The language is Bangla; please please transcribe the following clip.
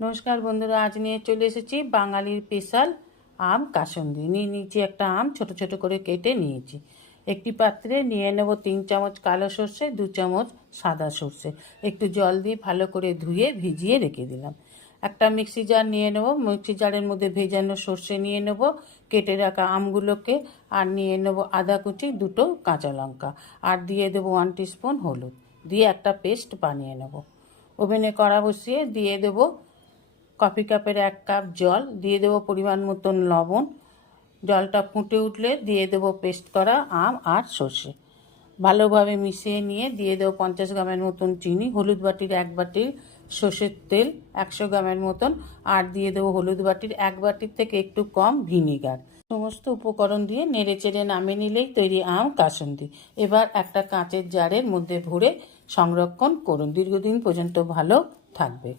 নমস্কার বন্ধুরা, আজ নিয়ে চলে এসেছি বাঙালির স্পেশাল আম কাসুন্দি। নিয়ে নিয়েছি একটা আম, ছোট ছোট করে কেটে নিয়েছি। একটি পাত্রে নিয়ে নেব 3 চামচ কালো সর্ষে, 2 চামচ সাদা সর্ষে। একটু জল দিয়ে ভালো করে ধুয়ে ভিজিয়ে রেখে দিলাম। একটা মিক্সি জার নিয়ে নেব, মিক্সি জারের মধ্যে ভেজানো সর্ষে নিয়ে নেব, কেটে রাখা আমগুলোকে, আর নিয়ে নেব আদা কুচি, 2টো কাঁচা লঙ্কা, আর দিয়ে দেবো 1 টিস্পুন হলুদ, দিয়ে একটা পেস্ট বানিয়ে নেব। ওভেনে কড়া বসিয়ে দিয়ে দেবো কফি কাপের 1 কাপ জল, দিয়ে দেবো পরিমাণ মতন লবণ। জলটা ফুটে উঠলে দিয়ে দেবো পেস্ট করা আম আর সর্ষে। ভালোভাবে মিশিয়ে নিয়ে দিয়ে দেবো 50 গ্রামের মতন চিনি, হলুদ বাটির 1 বাটির সর্ষের তেল 100 গ্রামের মতন, আর দিয়ে দেবো হলুদ বাটির 1 বাটির থেকে একটু কম ভিনিগার। সমস্ত উপকরণ দিয়ে নেড়ে চেড়ে নামিয়ে নিলেই তৈরি আম কাসুন্দি। এবার একটা কাঁচের জারের মধ্যে ভরে সংরক্ষণ করুন, দীর্ঘদিন পর্যন্ত ভালো থাকবে।